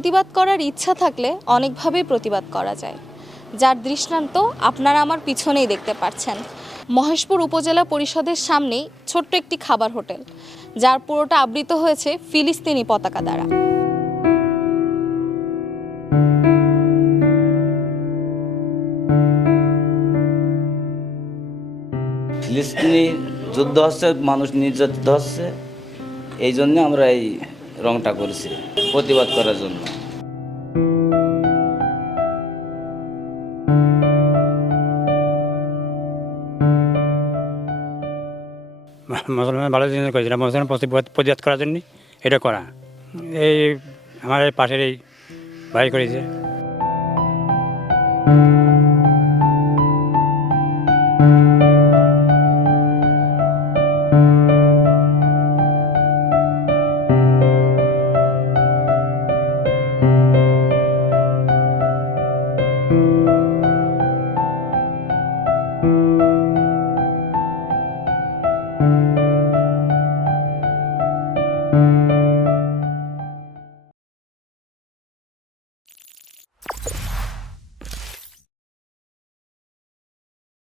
প্রতিবাদ করার ইচ্ছা থাকলে অনেকভাবেই প্রতিবাদ করা যায়, যার দৃষ্টান্ত আপনারা আমার পিছনেই দেখতে পাচ্ছেন। মহেশপুর উপজেলা পরিষদের সামনেই ছোট্ট একটি খাবার হোটেল, যার পুরোটা আবৃত হয়েছে ফিলিস্তিনি পতাকা দ্বারা। ফিলিস্তিনি যুদ্ধ হচ্ছে, মানুষ নির্যাতিত হচ্ছে, এই জন্য আমরা এই রংটা করেছি প্রতিবাদ করার জন্য। মুসলমান ভালো জিনিস করেছিল, মুসলমান প্রতিবাদ করার জন্য এটা করা। এই আমার এই পাশের এই ভাই করেছে।